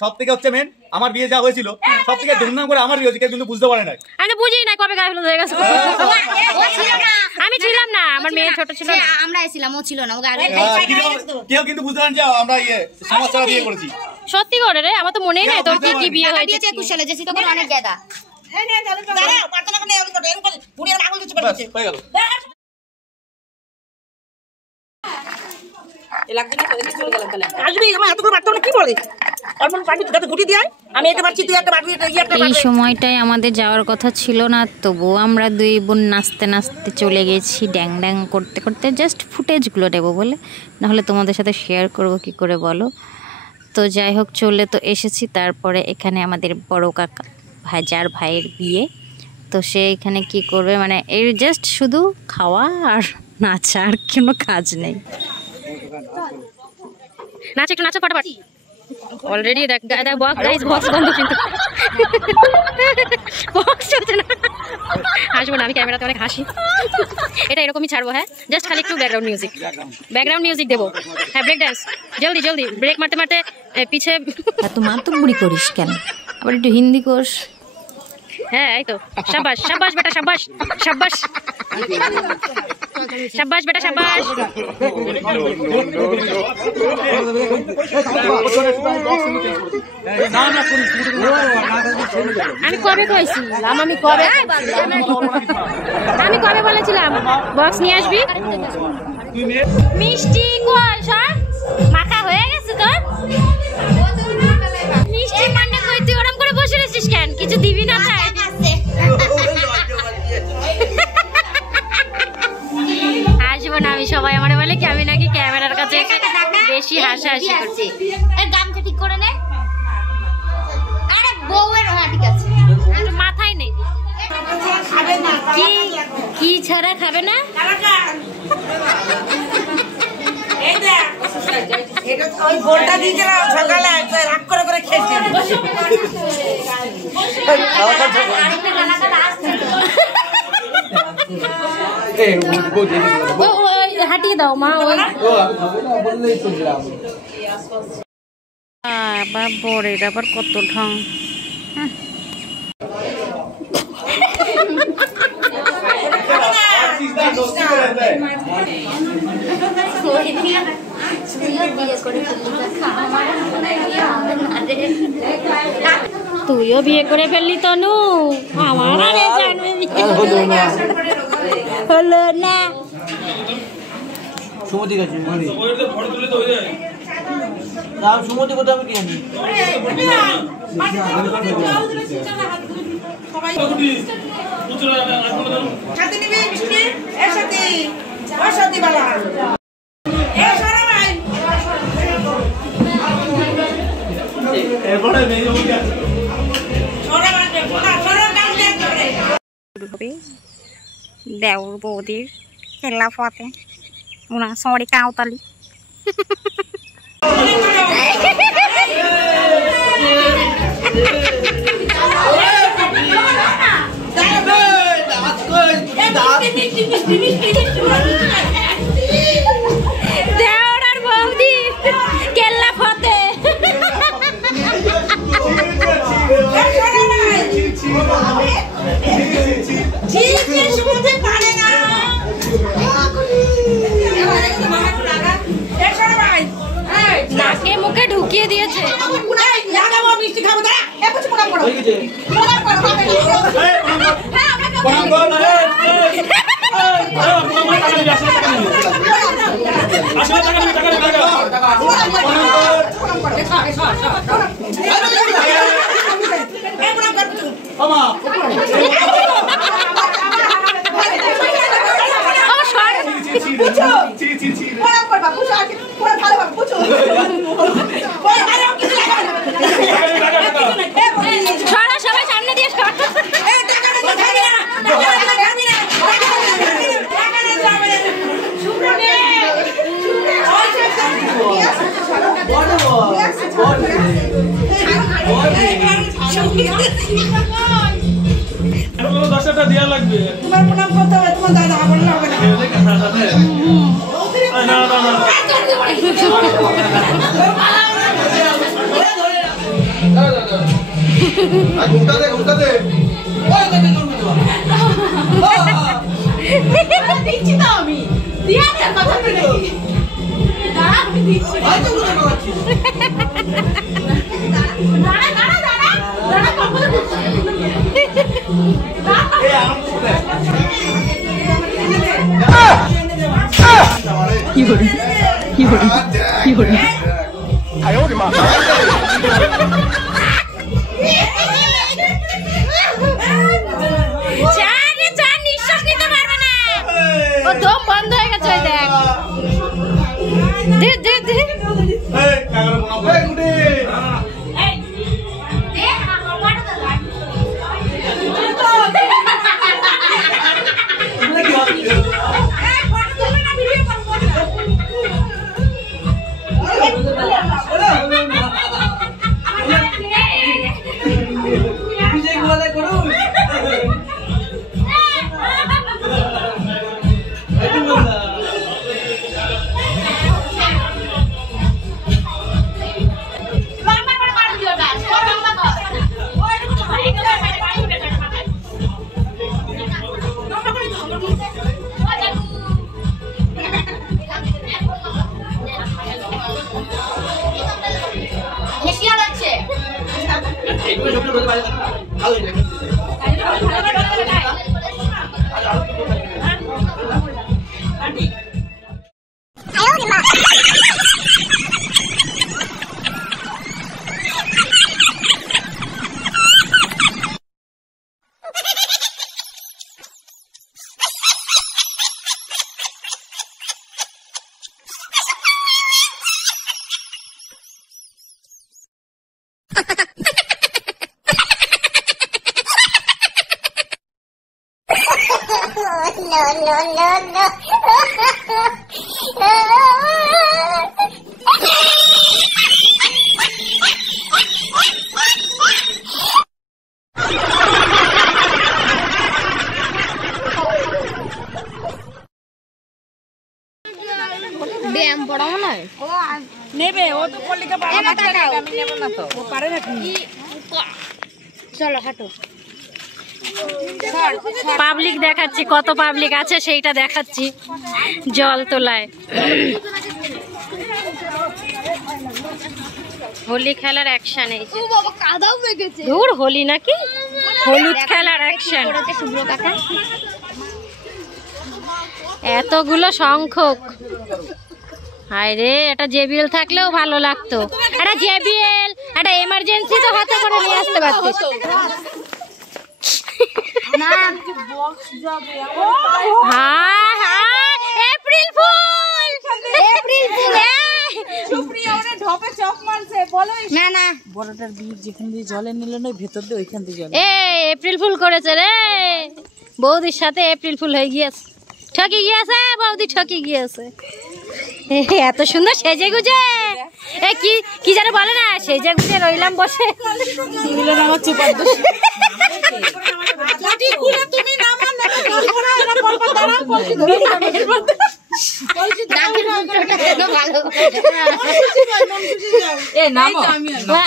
সবথেকে হচ্ছে মেন আমার বিয়ে যা হয়েছিল সবথেকে ধুমধাম করে আমার বিয়ে হয়েছে, কিন্তু বুঝতে পারে না। আমি বুঝি না কবে গায়ে হলুদ হয়ে গেছে। আমি ছিলাম না, আমার মেয়ে ছোট ছিল না, আমরা ছিলাম, ও ছিল না, ও গায়ে কেউ কিন্তু বুঝতে পারেন যে আমরা সমাজ ছাড়া বিয়ে করেছি। সত্যি করে রে, আমার তো মনেই নাই তোর কি বিয়ে হয়েছে। 21 সালে যেছি তখন অনেক গেদা। দাঁড়া প্রার্থনা করে এরকম করে এরকম বুড়ি আর আঙুল কিছু করছে হয়ে গেল। এই সময়টায় আমাদের যাওয়ার কথা ছিল না, তবুও আমরা দুই বোন নাচতে নাচতে চলে গেছি, ড্যাং ড্যাং করতে করতে, জাস্ট ফুটেজগুলো নেবো বলে, নাহলে তোমাদের সাথে শেয়ার করবো কি করে বলো। তো যাই হোক, চলে তো এসেছি। তারপরে এখানে আমাদের বড় কাকা যার ভাইয়ের বিয়ে, তো সে এখানে কি করবে, মানে এর জাস্ট শুধু খাওয়া আর নাচা, আর কোনো কাজ নেই। নাচ একটু নাচো ফটাফট। অলরেডি বক্স বন্ধ, কিন্তু বক্স চলছে না। হাসবো না, আমি ক্যামেরাতে অনেক হাসি। এটা এরকমই ছাড়বো। হ্যাঁ, জাস্ট খালি একটু ব্যাকগ্রাউন্ড মিউজিক দেবো। হ্যাঁ, ব্রেক ডান্স, জলদি জলদি ব্রেক মারতে মারতে পিছে। এত মাতব্বরি করিস কেন, আবার একটু হিন্দি কোর্স। হ্যাঁ, এই তো শাবাশ শাবাশ বেটা, শাবাশ শাবাশ শাবাশ বেটা, শাবাশ। আমি কবে কইছিলাম, আমি কবে বলেছিলাম বক্স নিয়ে আসবি? মিষ্টি কই সব মাখা হয়ে গেছে তোর? মিষ্টি মানে কই, তুই ওরম করে বসে রয়েছিস কেন? কিছু দিবি না? হাসবো না আমি, সবাই আমার বলে কি আমি নাকি ক্যামেরার কাছে বেশি হাসাহাসি করছি। গামছা ঠিক করে নে। আরে বউয়ের, হ্যাঁ ঠিক আছে, মাথায় নেই কি ছাড়া খাবে না? ওই গোলটা দিয়েছিলাম সকালে, রাগ করে করে খেয়েছি। হাঁটিয়ে দাও মা। আবার বরের আবার কত ঢং। তুইও বিয়ে করে ফেললি তনু, আমার হলো না। সুমতি গেছে সুমতি কোথাও আমি কিনি দেওর বৌদির খেলা পথে ওনা সরি কাউতালি। দেওর আর বৌদি খেলা পথে। নাকে মুখে ঢুকিয়ে দিয়েছে। সবাই সামনে দিয়ে 10টা দেয়া লাগবে। তোমার প্রণাম করতে হবে, তোমার দাদা বললে হবে না। না না না ঘুমটা দে ঘুমটা দে ওই কত দূর বুঝবা দিচ্ছি তো আমি দিয়া দে কথা বলে নাকি না আমি দিচ্ছি আই তো কথা বলছি দাঁড়া দাঁড়া দাঁড়া দাঁড়া কথা বলছি এই আরাম করে কি হলো কি হলো কি হলো আয় ওরে মা দম বন্ধ হয়ে গেছে ওই দেখ দে দে দে এই কাগরে বনা এই গুডি এই দে আমার মাটা দাদা এই ফটো তুলবে না ভিডিও কল করবে বিজয় গোলা করো ব্যায়াম পড়াও না নেবে ও তো পল্লিকা পারে না আমি নেব না তো ও পারে না চলো হাঁটো পাবলিক দেখাচ্ছি কত পাবলিক আছে সেইটা দেখাচ্ছি জল তোলায় হোলি খেলার অ্যাকশন এই যে বাবা কাদাও বেগেছে দূর হোলি নাকি হলুদ খেলার অ্যাকশন এতগুলো সংখ্যক হায় রে এটা জেবিএল থাকলেও ভালো লাগতো এটা জেবিএল এটা এমার্জেন্সি তো হাতে করে নিয়ে আসতে পারতিস না বক্স যাবে হ্যাঁ হ্যাঁ April fool April fool Supriya ওরে ঢপে চপ মারছে বলো না না বড়টার বীজ যেখান দিয়ে জলে নিল না ভেতর দিয়ে ওইখান দিয়ে জল এপ্রিল ফুল করেছে রে বৌদির সাথে এপ্রিল ফুল হয়ে গিয়েছে ঠকি গিয়েছে বৌদি ঠকি গিয়েছে এত সুন্দর সেজে গুজে এ কি কি যেন বলে না সেজে গুজে রইলাম বসে আমার চুপার লাঠি খুলে তুমি নামান না জল ভরা এরা বলবা দাঁড়াও বলছি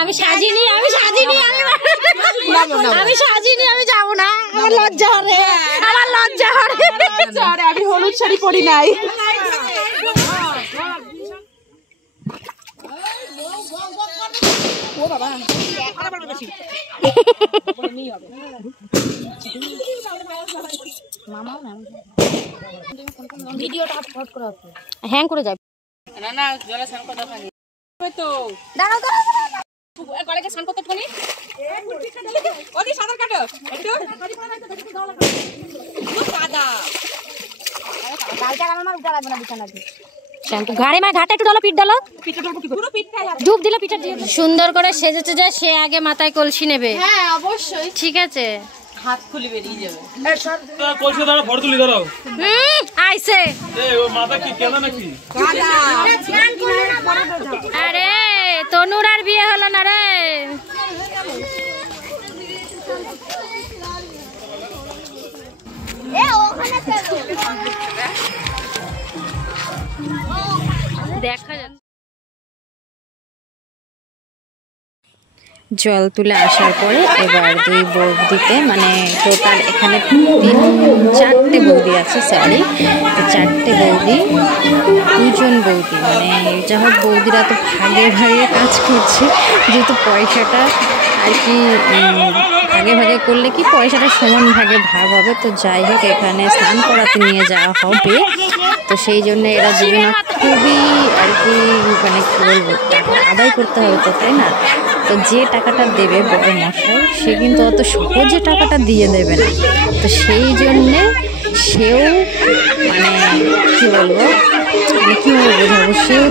আমি সাজিনি আমি সাজিনি আমি সাজিনি আমি যাবো না আমার লজ্জা হরে আমার লজ্জা হরে আমি হলুদ শাড়ি পরি নাই ও বাবা ভিডিওটা আপলোড করা আছে হ্যাং করে যাবে না না জলে স্নান করতে পারি তো দাঁড়াও দাঁড়াও কলেজে স্নান করতে পারি ওদি সাঁতার কাটো একটু কাদা গালটা কারণ আমার উঠা লাগবে না বিছানাতে শ্যাম্পু ঘাড়ে মা ঘাটে একটু ডালো পিঠ ডালো পিঠে ঢালবো কি পুরো পিঠটা ডুব দিলে পিঠা দিয়ে সুন্দর করে সেজেছে যায় সে আগে মাথায় কলসি নেবে হ্যাঁ অবশ্যই ঠিক আছে হাত খুলে বেরিয়ে যাবে কইছে দাঁড়া ফটো তুলি দাঁড়াও আইছে এই ও মাথা কি কেন নাকি আরে তনুর আর বিয়ে হলো না রে দেখা যাচ্ছে জল তুলে আসার পরে এবার দুই বৌদিতে মানে টোটাল এখানে 4টে বৌদি আছে, সরি 4টে বৌদি, 2জন বৌদি মানে যা হোক বৌদিরা তো ভাগে ভাগে কাজ করছে, যেহেতু পয়সাটা আর কি ভাগে ভাগে করলে কি পয়সাটা সমান ভাগে ভাগ হবে। তো যাই হোক এখানে স্নান করাতে নিয়ে যাওয়া হবে, তো সেই জন্য এরা দুজনা খুবই আর কি মানে কী বলবো টাকা আদায় করতে হবে তো, তাই না? তো যে টাকাটা দেবে বড় মশাই সে কিন্তু অত সহজে টাকাটা দিয়ে দেবে না, তো সেই জন্যে সেও মানে কী বলবো মানে কীভাবে বোঝাবো, সেও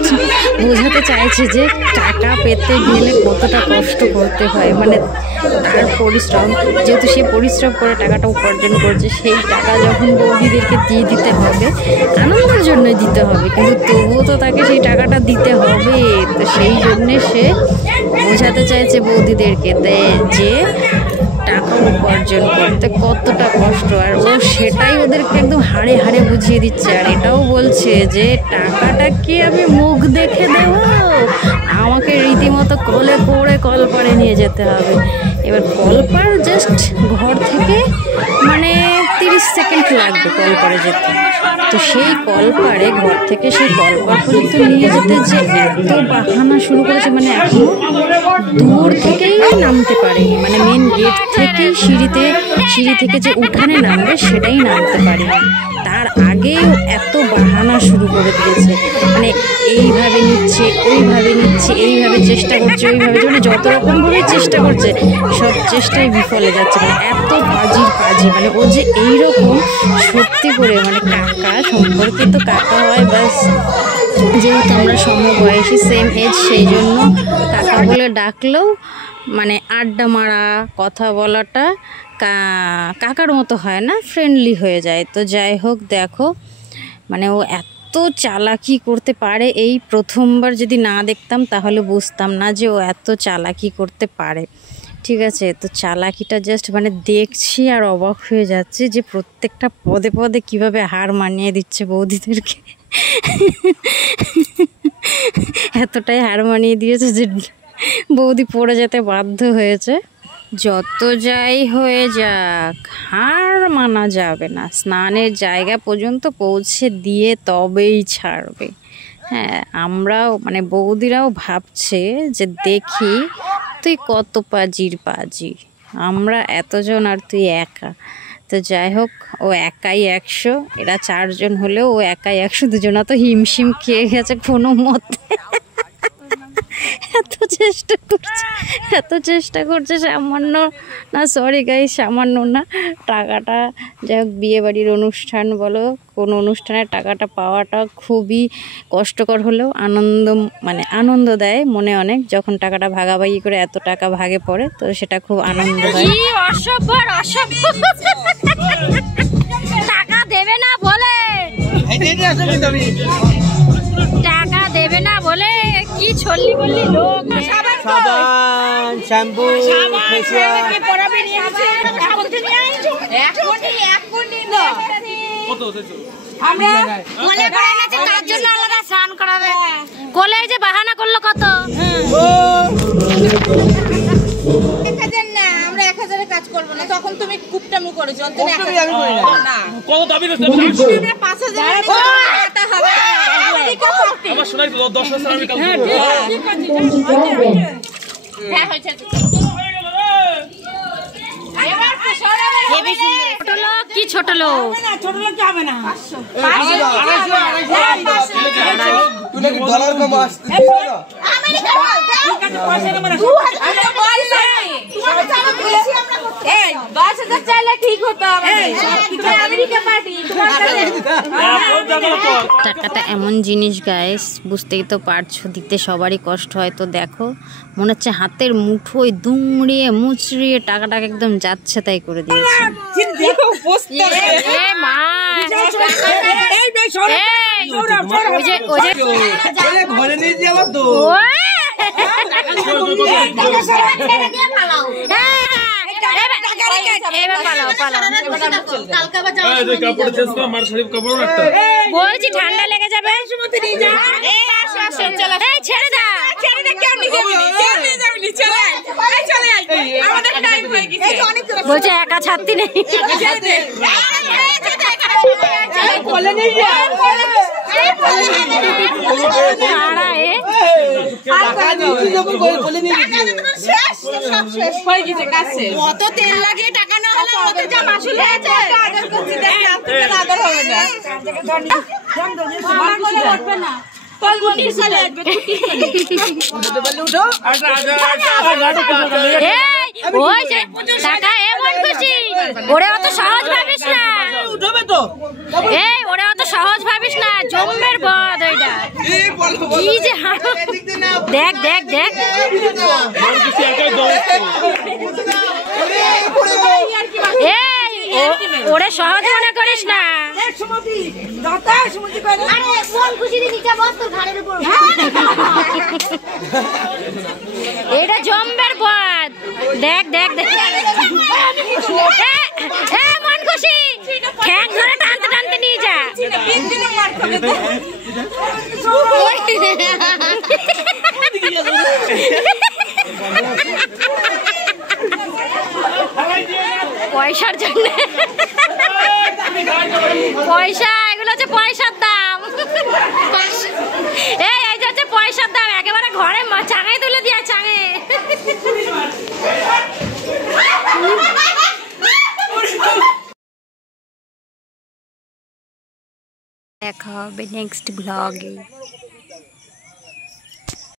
বোঝাতে চাইছে যে টাকা পেতে গেলে কতটা কষ্ট করতে হয়, মানে তার পরিশ্রম, যেহেতু সে পরিশ্রম করে টাকাটা উপার্জন করছে, সেই টাকা যখন বৌদিদেরকে দিয়ে দিতে হবে আনন্দের জন্যই দিতে হবে, কিন্তু তবুও তো তাকে সেই টাকাটা দিতে হবে। তো সেই জন্যে সে বোঝাতে চাইছে বৌদিদেরকে যে টাকা উপার্জন করতে কতটা কষ্ট, আর ও সেটাই ওদেরকে একদম হাড়ে হাড়ে বুঝিয়ে দিচ্ছে। আর এটাও বলছে যে টাকাটা কি আমি মুখ দেখে দেব, আমাকে রীতিমতো কলে করে কলপাড়ে নিয়ে যেতে হবে। এবার কলপাড় জাস্ট ঘর থেকে মানে 30 সেকেন্ড লাগবে কলপাড়ে যেতে, তো সেই কলপাড়ে ঘর থেকে সেই কলপাড় পর্যন্ত নিয়ে যেতে যে এত বাহানা শুরু করেছে, মানে এখনো দূর থেকেই নামতে পারেনি, মানে মেন গেট থেকেই সিঁড়ি থেকে যে উঠানে নামবে সেটাই নামতে পারেনি, তার আগেও এত বাহানা শুরু করে দিয়েছে, মানে এইভাবে নিচ্ছে ওইভাবে নিচ্ছে, এইভাবে চেষ্টা করছে ওইভাবে, মানে যত রকমভাবে চেষ্টা করছে সব চেষ্টাই বিফলে যাচ্ছে, মানে এত পাজি, মানে ও যে এইরকম সত্যি করে মানে কাকা সম্পর্কে তো কাকা হয় বাস, যেহেতু আমরা সমবয়সী সেম এজ সেই জন্য কাকা বলে ডাকলেও মানে আড্ডা মারা কথা বলাটা কাকার মতো হয় না, ফ্রেন্ডলি হয়ে যায়। তো যাই হোক দেখো মানে ও এত চালাকি করতে পারে, এই প্রথমবার যদি না দেখতাম তাহলে বুঝতাম না যে ও এত চালাকি করতে পারে, ঠিক আছে? তো চালাকিটা জাস্ট মানে দেখছি আর অবাক হয়ে যাচ্ছে যে প্রত্যেকটা পদে পদে কিভাবে হার মানিয়ে দিচ্ছে বৌদিদেরকে, এতটাই হার মানিয়ে দিয়েছে যে বৌদি পড়ে যেতে বাধ্য হয়েছে। যত যাই হয়ে যাক হার মানা যাবে না, স্নানের জায়গা পর্যন্ত পৌঁছে দিয়ে তবেই ছাড়বে। হ্যাঁ, আমরাও মানে বৌদিরাও ভাবছে যে দেখি তুই কত পাজি, আমরা এতজন আর তুই একা। তো যাই হোক ও একাই 100, এরা 4 জন হলেও ও একাই 100, দুজনা তো হিমশিম খেয়ে গেছে কোনো মতে, এত চেষ্টা করছে সামান্য না, সরি গাই সামান্য না, টাকাটা যাই হোক বিয়ে বাড়ির অনুষ্ঠান বলো কোনো অনুষ্ঠানের টাকাটা পাওয়াটা খুবই কষ্টকর হলেও আনন্দ দেয় মনে অনেক, যখন টাকাটা ভাগাভাগি করে এত টাকা ভাগে পড়ে তো সেটা খুব আনন্দ হয়। টাকা দেবে না বলে কি ছল্লি বললি লোক, সাবান শ্যাম্পু কোলে যে বাহানা করলো কত, আমরা 1000-এ কাজ করবো না, তখন তুমি কুপটামু করেছো, কত দাবি করতে আমার শোনাই 10 বছর আমি কাজ কি ছোট লোক যাবে না, ডলার কম আসছে টাকাটা এমন জিনিস গাইস, বুঝতেই তো পারছো দিতে সবারই কষ্ট হয়। তো দেখো মনে হচ্ছে হাতের মুঠোয় দুমড়িয়ে মুচড়িয়ে টাকাটাকে একদম যাচ্ছে তাই করে দিয়েছে। এবার পালাও পালাও কালকে আবার যাওয়া এই কাপড় চেঞ্জ কর মার শরীফ কাপড় একটা বলছি ঠান্ডা লেগে যাবে এই আসো আসো চলো এই ছেড়ে দাও ছেড়ে দে কেউ নিয়ে যাবি কেউ নিয়ে যাবি চলে আয় এই চলে আয় আমাদের টাইম হয়ে গেছে এই অনেক বলছে একা ছাড়তি নেই ছেড়ে দে বলে নিয়ে যা সারা এ শেষ সব শেষ হয়ে গেছে কাজ শেষ কত তেল লাগিয়ে টাকা না হলে ওতে যা মাসুল হয়েছে আদর করছি দেখ আপনাদের আদর হবে না আমার কোলে উঠবে না কল বলি চলে আসবে এই ওই যে টাকা এমন খুশি ওরে অত সহজ ভাবিস না এই ওরে অত সহজ ভাবিস না জম্মের বদ ওইটা কি যে দেখ দেখ দেখ এই ওরে সহজ মনে করিস না এটা জম্বের বদ দেখ দেখ দেখ মন খুশি ঠ্যাং ধরে টানতে টানতে নিয়ে যা পয়সার জন্য পয়সা এগুলো হচ্ছে পয়সার দাম এই যে হচ্ছে পয়সার দাম একেবারে ঘরে চাঙে তুলে দিয়া চাঙে দেখা হবে নেক্সট ব্লগে।